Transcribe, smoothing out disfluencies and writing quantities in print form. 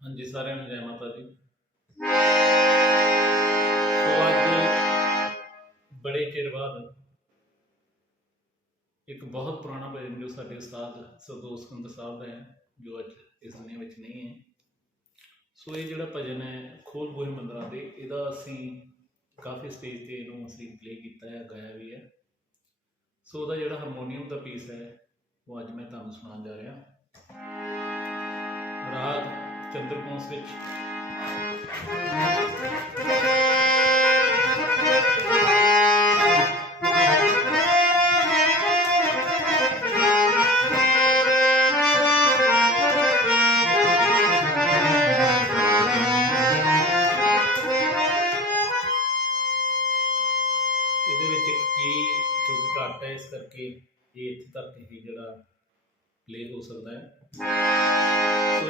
ਹਾਂਜੀ, ਸਾਰਿਆਂ ਨੂੰ ਜੈ ਮਾਤਾ ਦੀ। ਸੋ ਅੱਜ ਬੜੇ ਚਿਰ ਬਾਅਦ ਇੱਕ ਬਹੁਤ ਪੁਰਾਣਾ ਭਜਨ ਜੋ ਸਾਡੇ ਉਸਤਾਦ ਸਰਦੋਸ਼ ਸਿਕੰਦਰ ਸਾਹਿਬ ਦਾ ਹੈ, ਜੋ ਅੱਜ ਇਸ ਦੁਨੀਆਂ ਵਿੱਚ ਨਹੀਂ ਹੈ। ਸੋ ਇਹ ਜਿਹੜਾ ਭਜਨ ਹੈ ਖੋਲ ਬੂਹੇ ਮੰਦਰਾਂ ਦੇ, ਇਹਦਾ ਅਸੀਂ ਕਾਫੀ ਸਟੇਜ ਤੇ ਇਹਨੂੰ ਅਸੀਂ ਪਲੇ ਕੀਤਾ ਹੈ, ਗਾਇਆ ਵੀ ਹੈ। ਸੋ ਉਹਦਾ ਜਿਹੜਾ ਹਾਰਮੋਨੀਅਮ ਦਾ ਪੀਸ ਹੈ ਉਹ ਅੱਜ ਮੈਂ ਤੁਹਾਨੂੰ ਸੁਣਾਉਣ ਜਾ ਰਿਹਾ। ਰਾਗ ਚੰਦਰਕੌਂਸ ਵਿੱਚ ਇਹਦੇ ਵਿੱਚ ਇੱਕ ਕੀ ਕਿਉਂਕਿ ਘੱਟ ਹੈ, ਇਸ ਕਰਕੇ ਇਹ ਇੱਥੇ ਤੱਕ ਹੀ ਜਿਹੜਾ ਪਲੇ ਹੋ ਸਕਦਾ ਹੈ। ਸੋ